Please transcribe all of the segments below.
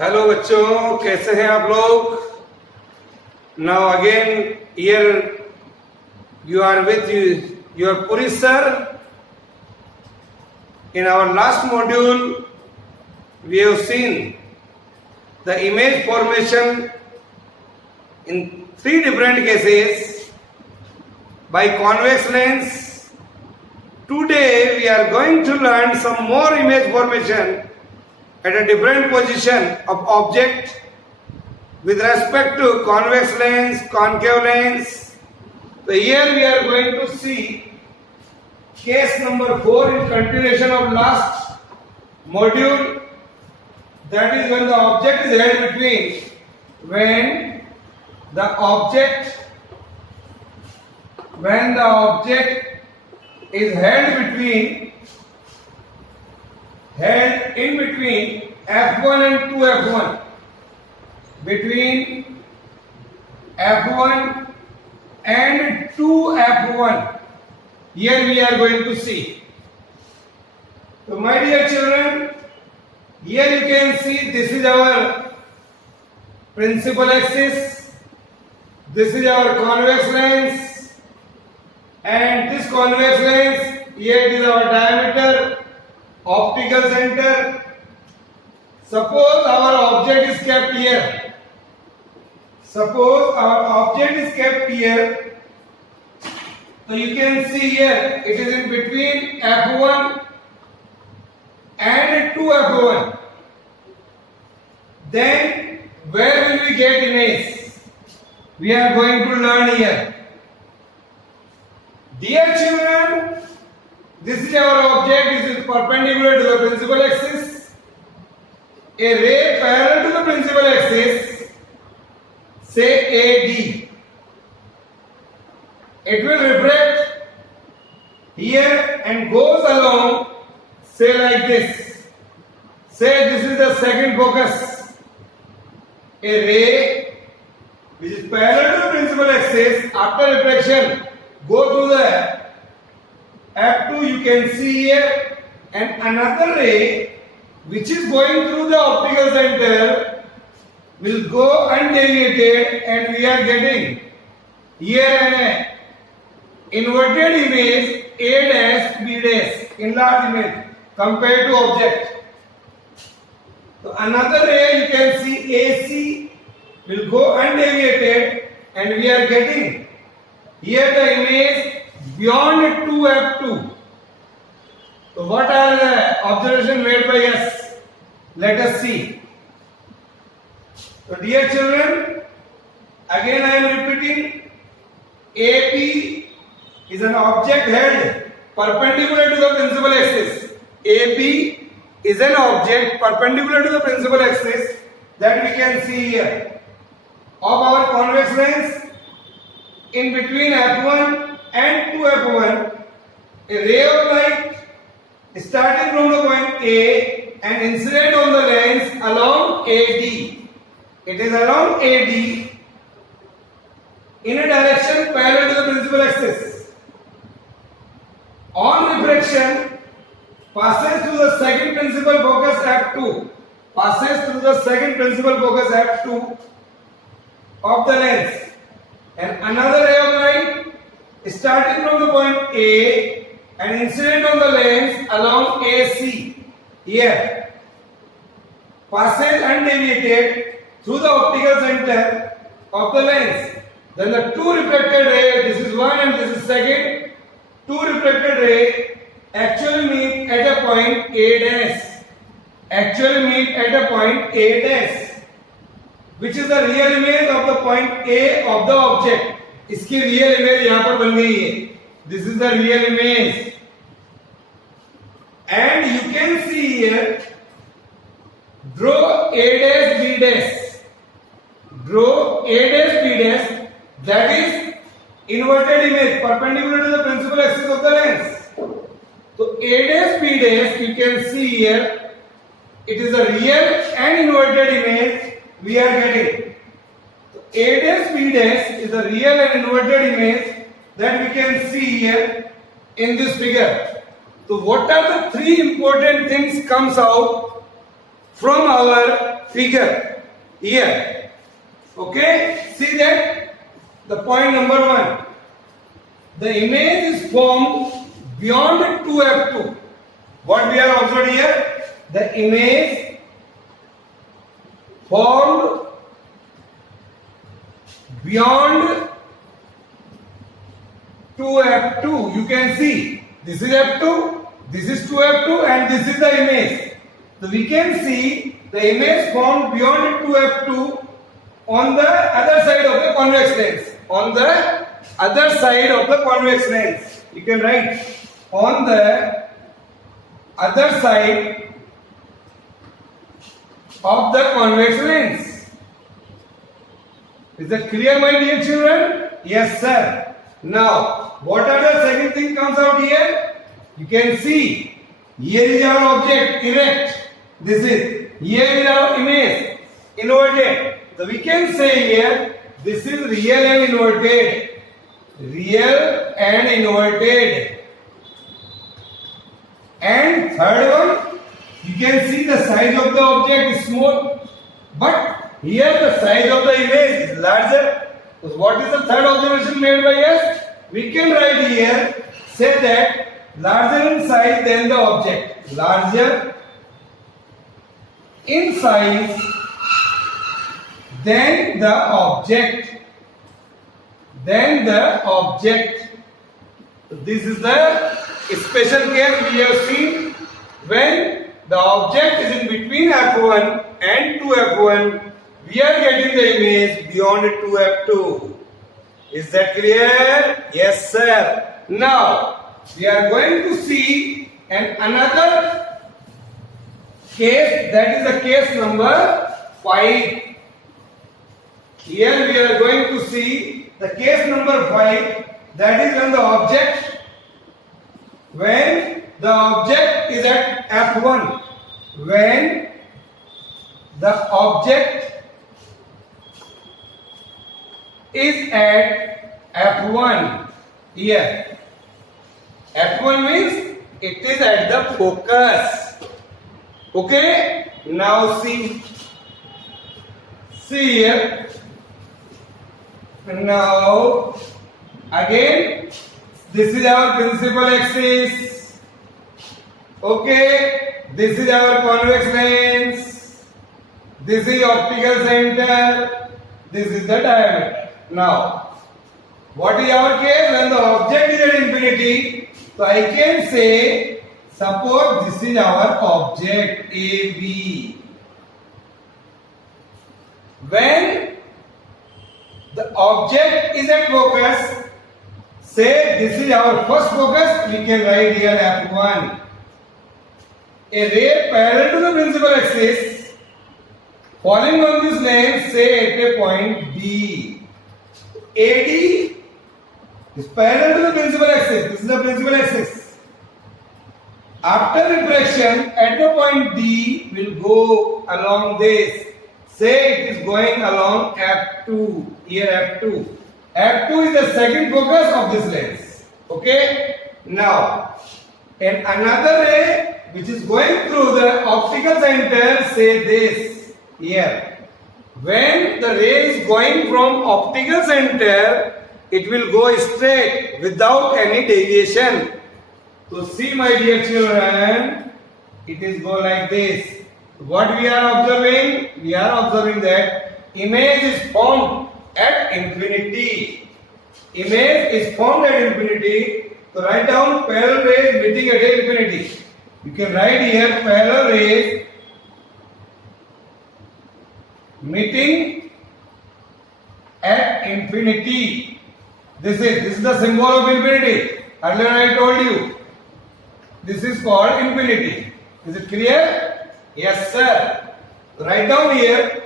Hello बच्चों, कैसे हैं आप लोग? Now again here you are with your Puri sir. In our last module we have seen the image formation in three different cases by convex lens. Today we are going to learn some more image formation at a different position of object with respect to convex lens, concave lens. So here we are going to see case number 4 in continuation of last module, that is when the object is held between the object is held in between F1 and 2F1, between F1 and 2F1. Here we are going to see. So my dear children, here you can see this is our principal axis, this is our convex lens, and this convex lens, here it is our diameter, optical center. Suppose our object is kept here. So you can see here it is in between F1 and 2F1. Then where will we get image? We are going to learn here. Dear children, this is our object. This is perpendicular to the principal axis. A ray parallel to the principal axis, say AD. It will refract here and goes along, say like this. Say this is the second focus. A ray which is parallel to the principal axis, after refraction go through the F2, you can see here, and another ray which is going through the optical center will go undeviated, and we are getting here an inverted image A dash B dash, enlarged image compared to object. So another ray you can see AC will go undeviated, and we are getting here the image beyond 2F2. So what are the observations made by us? Let us see. So dear children, again I am repeating, AP is an object held perpendicular to the principal axis. AP is an object perpendicular to the principal axis that we can see here of our convex lens. In between F1 and 2F1, a ray of light starting from the point A and incident on the lens along AD. It is along AD in a direction parallel to the principal axis. On refraction, passes through the second principal focus F2. Of the lens, and another ray of light starting from the point A and incident on the lens along AC. Here, passes undeviated through the optical center of the lens. Then the two reflected rays, this is one and this is second, two reflected rays actually meet at a point A dash. Which is the real image of the point A of the object. इसकी real image यहाँ पर बन गई है. This is the real image. And you can see here, draw A dash B dash. That is inverted image perpendicular to the principal axis of the lens. So A dash B dash, you can see here, it is a real and inverted image we are getting. So A dash B dash is a real and inverted image that we can see here in this figure. So what are the three important things comes out from our figure here. Okay, see that the point number 1. The image is formed beyond 2f2. What we are observing here? The image formed beyond 2f2. You can see this is f2, this is 2f2, and this is the image. So we can see the image formed beyond 2f2 on the other side of the convex lens. On the other side of the convex lens. You can write on the other side of the convex lens. Is that clear, my dear children? Yes, sir. Now, what are the second thing comes out here? You can see here is our object erect. This is here is our image inverted. So we can say here this is real and inverted. Real and inverted. And third one, you can see the size of the object is small, but here the size of the image is larger. So what is the third observation made by us? We can write here, say that larger in size than the object. Larger in size than the object. Then the object. This is the special case we have seen when the object is in between f1 and 2f1. We are getting the image beyond 2f2. Is that clear? Yes, sir. Now we are going to see another case, that is the case number 5. Here we are going to see the case number 5, that is when the object is at f1. When the object is at f1 here. F1 means it is at the focus. Okay, now see here. Now again this is our principal axis. Okay, this is our convex lens. This is optical center. This is the diameter. Now, what is our case? When the object is at infinity, so I can say, suppose this is our object AB. When the object is at focus, say this is our first focus, we can write here F1. A ray parallel to the principal axis falling on this lens, say at a point B. AD is parallel to the principal axis. This is the principal axis. After reflection, at the point D will go along this. Say it is going along F2. Here F2. F2 is the second focus of this lens. Okay? Now, and another ray which is going through the optical center, say this here. When the ray is going from optical center, it will go straight without any deviation. So see, my dear children, it is go like this. What we are observing? We are observing that image is formed at infinity. Image is formed at infinity. So write down parallel rays meeting at infinity. You can write here parallel rays meeting at infinity. This is the symbol of infinity. Earlier I told you. This is called infinity. Is it clear? Yes, sir. Write down here.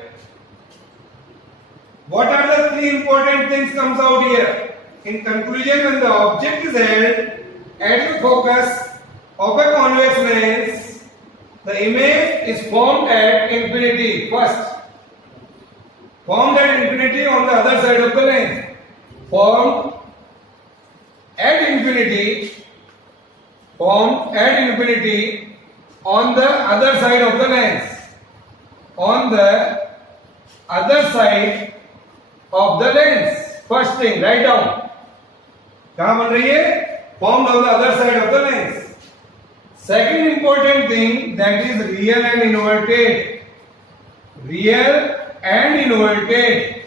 What are the three important things comes out here? In conclusion, when the object is held at the focus of a convex lens, the image is formed at infinity first. Formed at infinity on the other side of the lens. Formed at infinity. Formed at infinity on the other side of the lens. on the other side of the lens. First thing, write down. कहाँ बन रही है? Formed on the other side of the lens. Second important thing, that is real and inverted. Real and inverted.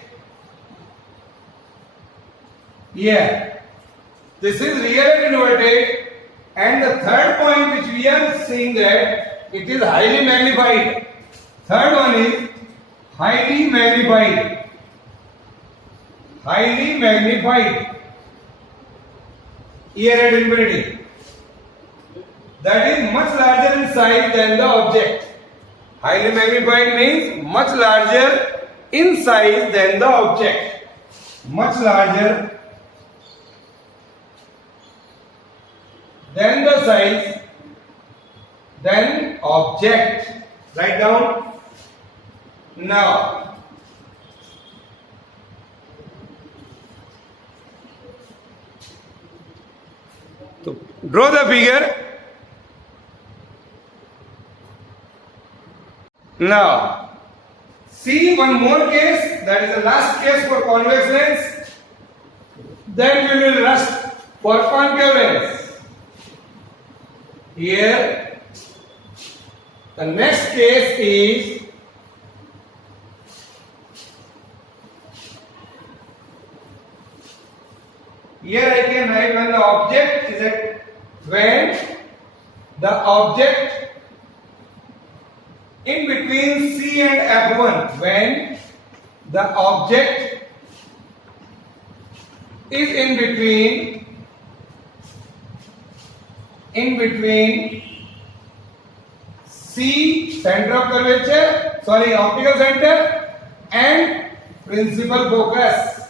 Yeah. This is real and inverted. And the third point which we are seeing that it is highly magnified. Third one is highly magnified. Highly magnified. Ear at infinity. That is much larger in size than the object. Highly magnified means much larger in size than the object. Much larger than the size than object. Write down. Now so draw the figure. Now see one more case, that is the last case for convex lens. Then we will rush for concave lens. Here the next case is here I can write when the object is when the object in between C and F1, when the object is in between C, center of curvature, optical center, and principal focus.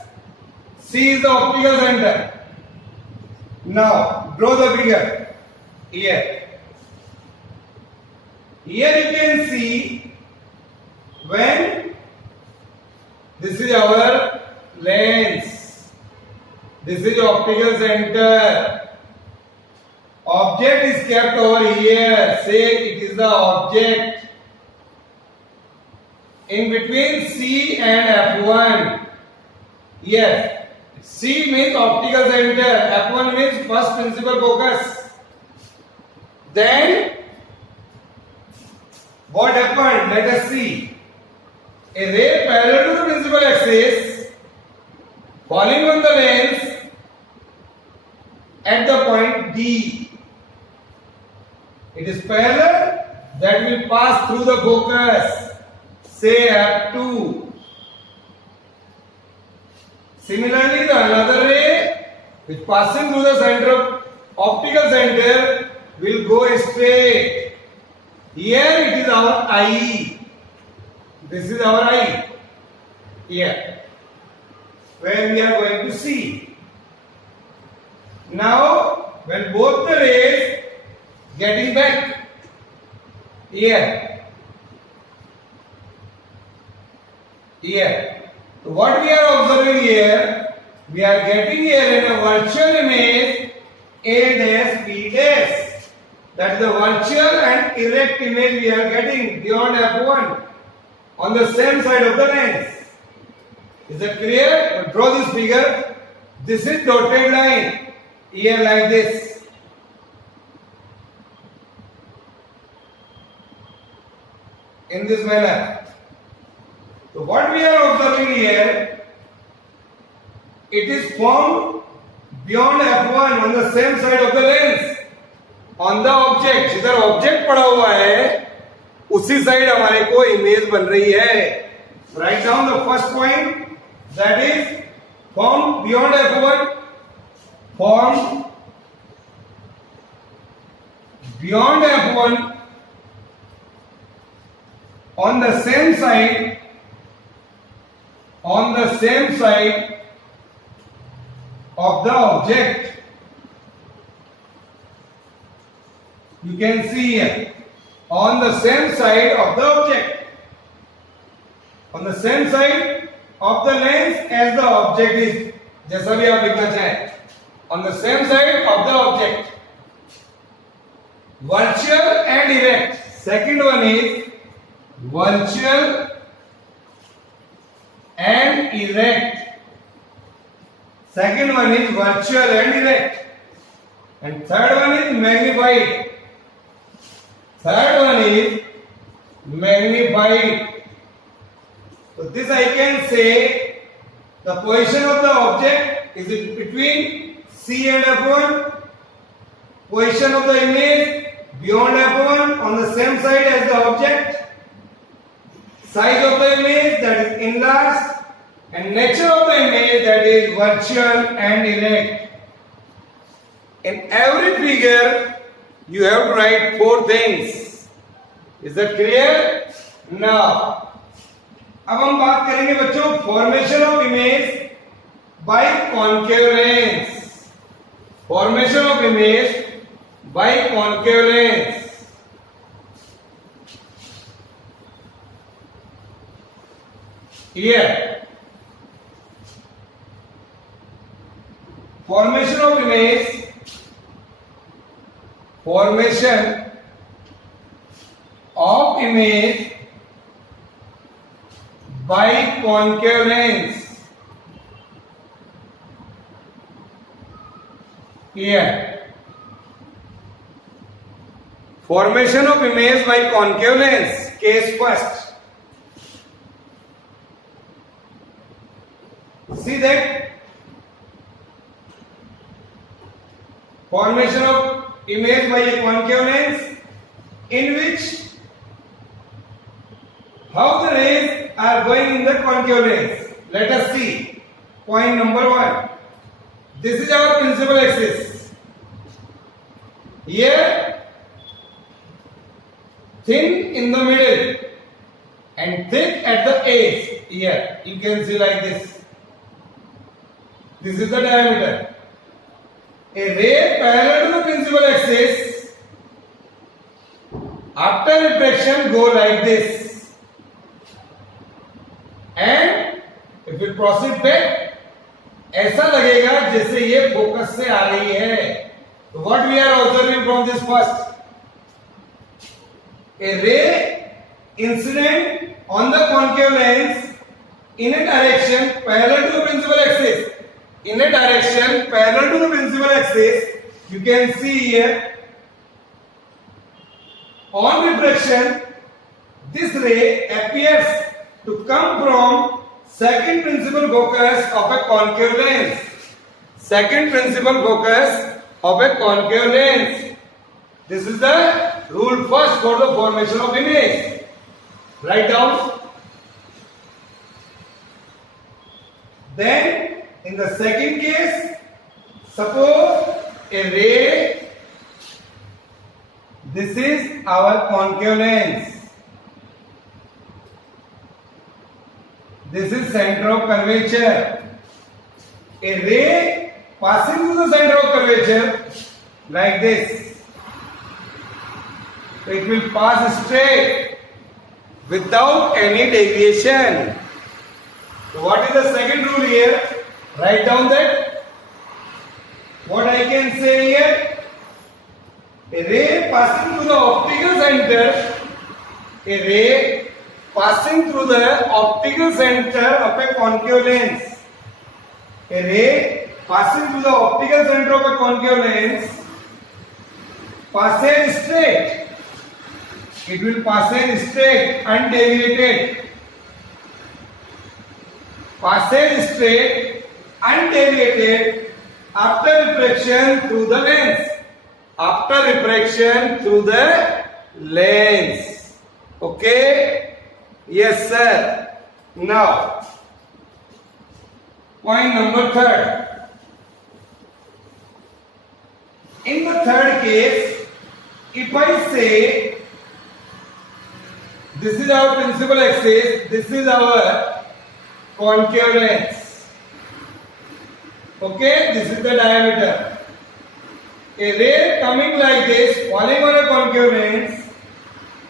C is the optical center. Now draw the figure. Here you can see when this is our lens, this is optical center. Object is kept over here. Say it is the object in between C and F1. Yes, C means optical center, F1 means first principal focus. Then what happened? Let us see. A ray parallel to the principal axis falling on the lens at the point D. It is parallel that will pass through the focus, say F2. Similarly, the another ray which passing through the center of optical center will go straight. Here it is our eye. This is our eye. Here, where we are going to see. Now, when both the rays getting back here. So what we are observing here, we are getting here in a virtual image A dash B dash. That is the virtual and erect image we are getting beyond F1 on the same side of the lens. Is that clear? Draw this figure. This is dotted line here like this. In this manner. So what we are observing here, it is formed beyond F1 on the same side of the lens. On the object, जिधर object पड़ा हुआ है उसी side हमारे को image बन रही है. Write down the first point, that is formed beyond F1, formed beyond F1 on the same side of the object. You can see here on the same side of the object, on the same side of the lens as the object is. जैसा भी आप लिखना चाहें, on the same side of the object. Virtual and erect. Second one is virtual and erect. Second one is virtual and erect. And third one is magnified. Third one is magnified. So this I can say the position of the object is between C and F1. Position of the image beyond F1 on the same side as the object. Size of the image, that is enlarged, and nature of the image, that is virtual and erect. In every figure you have to write 4 things. Is that clear? Now अब हम बात करेंगे बच्चों formation of image by concave lens. Formation of image by concave lens. Here, formation of image, formation of image by concave lens. Here, formation of image by concave lens. Case first. See that formation of image by a concave lens, in which how the rays are going in the concave lens. Let us see. Point number 1. This is our principal axis. Here thin in the middle and thick at the edge. Here you can see like this. This is the diameter. A ray parallel to the principal axis after refraction go like this, and if it proceed back, ऐसा लगेगा जैसे ये focus से आ रही है. What we are observing from this first? A ray incident on the concave lens in a direction parallel to the principal axis. In a direction parallel to the principal axis, you can see here on refraction this ray appears to come from second principal focus of a concave lens. Second principal focus of a concave lens. This is the rule first for the formation of image. Write down. Then in the second case, suppose a ray, this is our concave lens. This is center of curvature. A ray passing through the center of curvature like this. It will pass straight without any deviation. So what is the second rule here? Write down that. What I can say here? A ray passing through the optical center. A ray passing through the optical center of a concave lens. A ray passing through the optical center of a concave lens passes straight. It will pass straight, undeviated. Passes straight, undeviated after refraction through the lens. After refraction through the lens. Okay? Yes, sir. Now, point number 3. In the third case, if I say this is our principal axis, this is our concave lens. Okay, this is the diameter. A ray coming like this, falling on a concave lens,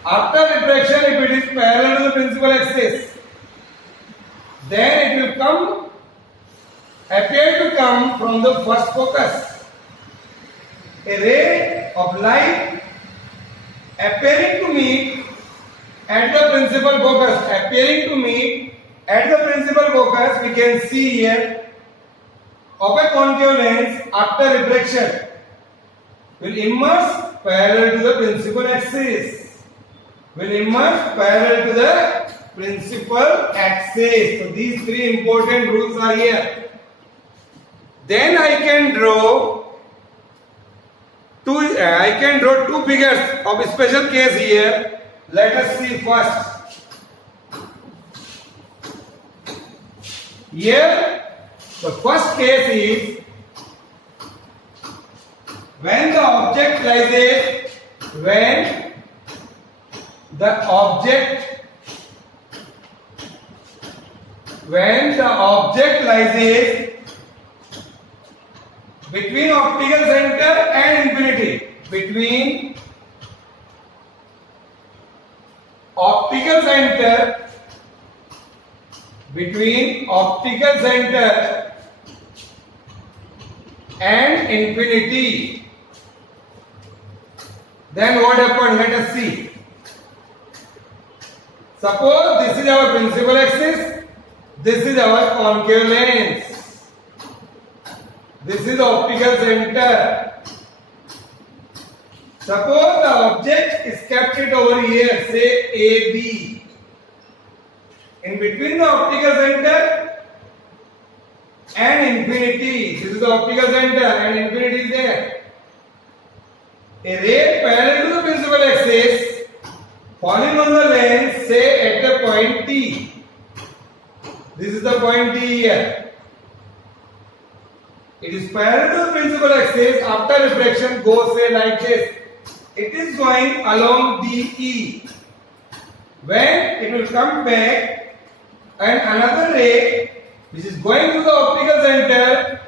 after refraction, if it is parallel to the principal axis, then it will appear to come from the first focus. A ray of light appearing to meet at the principal focus, appearing to meet at the principal focus, we can see here of a concave lens after reflection will emerge parallel to the principal axis. Will emerge parallel to the principal axis. So these three important rules are here. Then I can draw two figures of a special case here. Let us see first. Here the first case is when the object lies between optical center and infinity. Between optical center and infinity. Then what happened? Let us see. Suppose this is our principal axis, this is our concave lens. This is the optical center. Suppose the object is kept it over here, say AB. In between the optical center and infinity, this is the optical center and infinity is there. A ray parallel to the principal axis falling on the lens, say at the point T. This is the point T here. It is parallel to the principal axis. After reflection goes say like this. It is going along DE. When it will come back and another ray which is going to the optical center,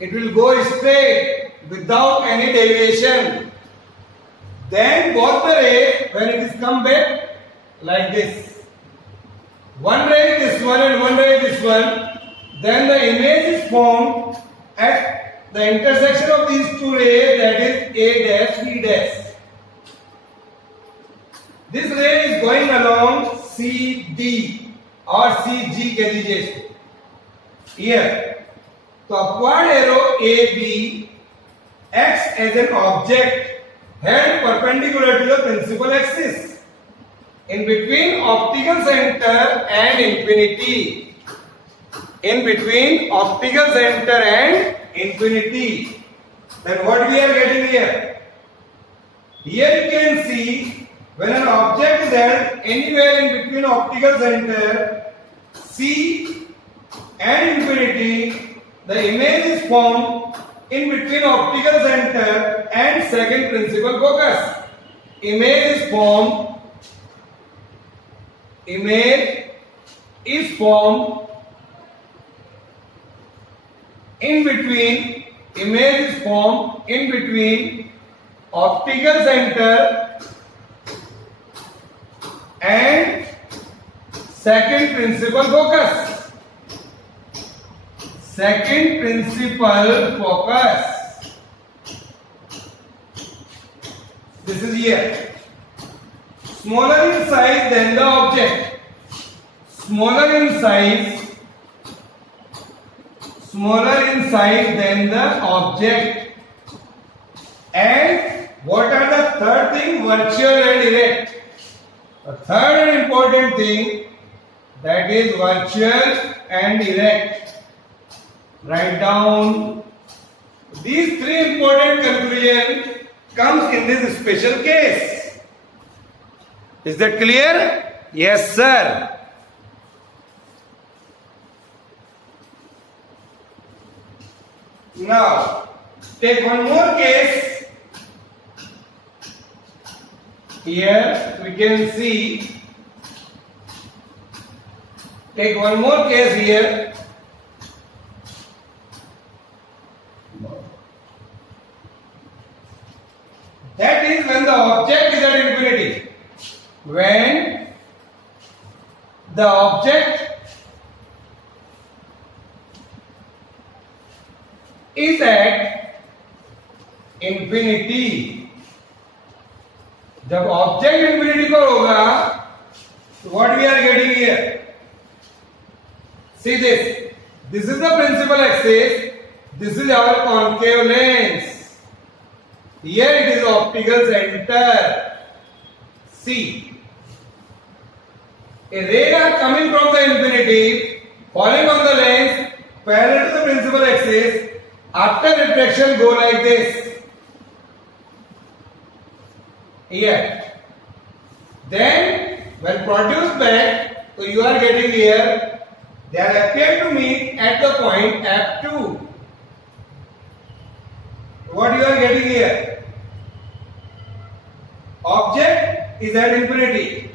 it will go straight without any deviation. Then both the rays, when it is come back like this, one ray this one and one ray this one, then the image is formed at the intersection of these two rays, that is A dash B dash. This ray is going along CD or CG कह दीजिए इसको. Here, तो upward arrow AB acts as an object held perpendicular to the principal axis in between optical center and infinity. In between optical center and infinity. Then what we are getting here? Here you can see when an object is held anywhere in between optical center C and infinity, the image is formed in between optical center and second principal focus. Image is formed in between optical center and second principal focus. This is here. Smaller in size than the object. Smaller in size than the object. And what are the third thing? Virtual and erect. The third and important thing, that is virtual and erect. Write down. These three important conclusions comes in this special case. Is that clear? Yes, sir. Now, take one more case. Here we can see. Take one more case here. That is when the object is at infinity. When the object is at infinity. जब object infinity पर होगा So what we are getting here? See this. This is the principal axis. This is our concave lens. Here it is optical center. See. A ray are coming from the infinity, falling on the lens, parallel to the principal axis. After reflection, go like this. Here. Then, when produced back, so you are getting here, they are appear to meet at the point F2. What you are getting here? Object is at infinity.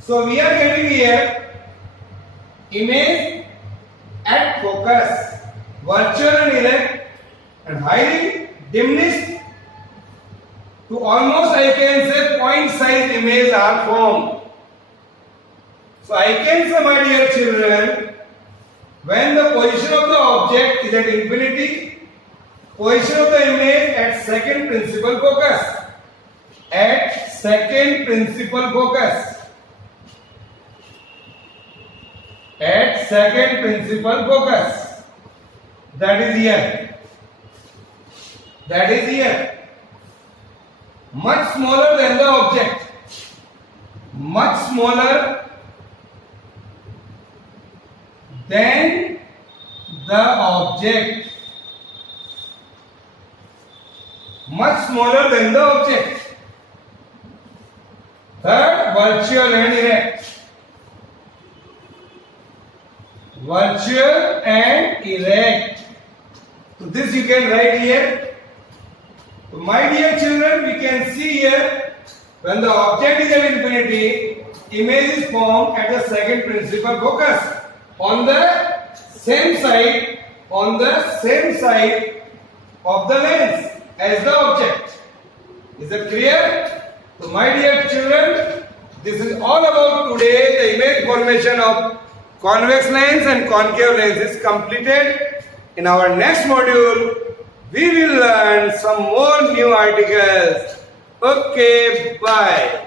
So we are getting here image at focus, virtual and erect, and highly diminished to almost I can say point size image are formed. So I can say, my dear children, when the position of the object is at infinity, position of the image at second principal focus. At second principal focus. At second principal focus. That is here. That is here. Much smaller than the object. Much smaller than the object. Much smaller than the object. Third, virtual and erect. Virtual and erect. So this you can write here. So my dear children, we can see here when the object is at infinity, image is formed at the second principal focus on the same side of the lens as the object. Is that clear? So my dear children, this is all about today. The image formation of convex lens and concave lens is completed. In our next module, we will learn some more new articles. Okay, bye.